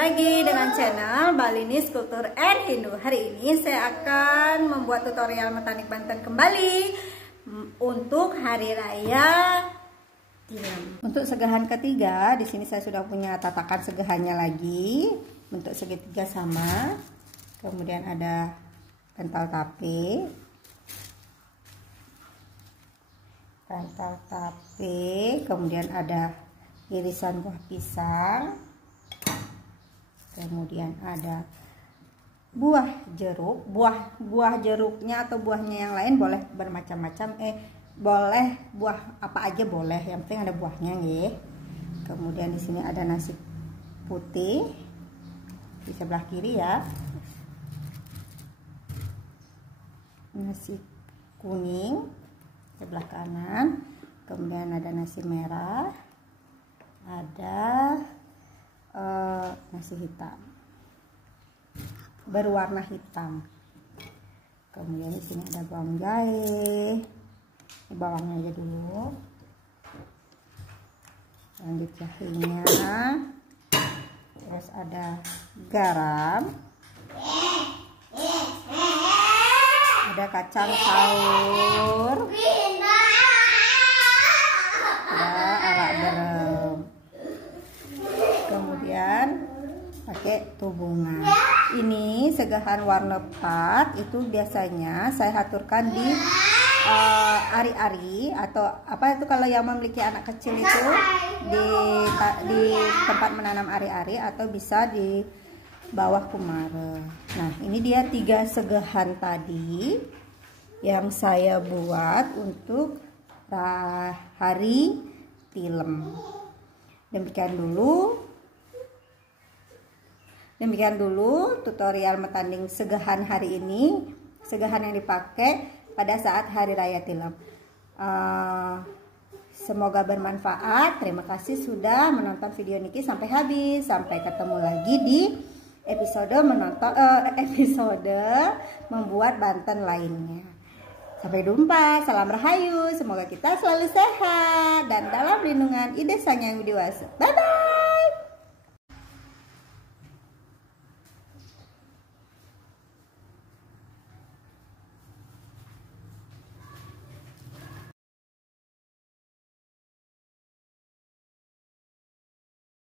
lagi dengan channel Balinis Kultur and Hindu. Hari ini saya akan membuat tutorial metanik Banten kembali untuk Hari Raya Tilam. Untuk segahan ketiga, di sini saya sudah punya tatakan segahannya lagi. Bentuk segitiga sama. Kemudian ada kental tape. Kemudian ada irisan buah pisang. Kemudian ada buah jeruk, buah jeruknya atau buahnya yang lain boleh bermacam-macam, boleh buah apa aja boleh, yang penting ada buahnya ya. Kemudian di sini ada nasi putih di sebelah kiri ya, nasi kuning sebelah kanan, kemudian ada nasi merah, ada nasi hitam berwarna hitam. Kemudian di sini ada bawang jahe, bawangnya aja dulu, lanjut jahenya, terus ada garam, ada kacang saur, ada arak berem, kemudian pakai tubungan. Ini segahan warna 4 itu biasanya saya aturkan di ari-ari atau apa itu, kalau yang memiliki anak kecil itu di tempat menanam ari-ari atau bisa di bawah kumara. Nah, ini dia 3 segahan tadi yang saya buat untuk hari Tilem. Demikian dulu tutorial metanding segahan hari ini, segahan yang dipakai pada saat Hari Raya Tilem. Semoga bermanfaat. Terima kasih sudah menonton video Niki sampai habis. Sampai ketemu lagi di episode membuat Banten lainnya. Sampai jumpa. Salam rahayu. Semoga kita selalu sehat dan dalam lindungan Ide Sang Yang Widiwasa. Bye bye.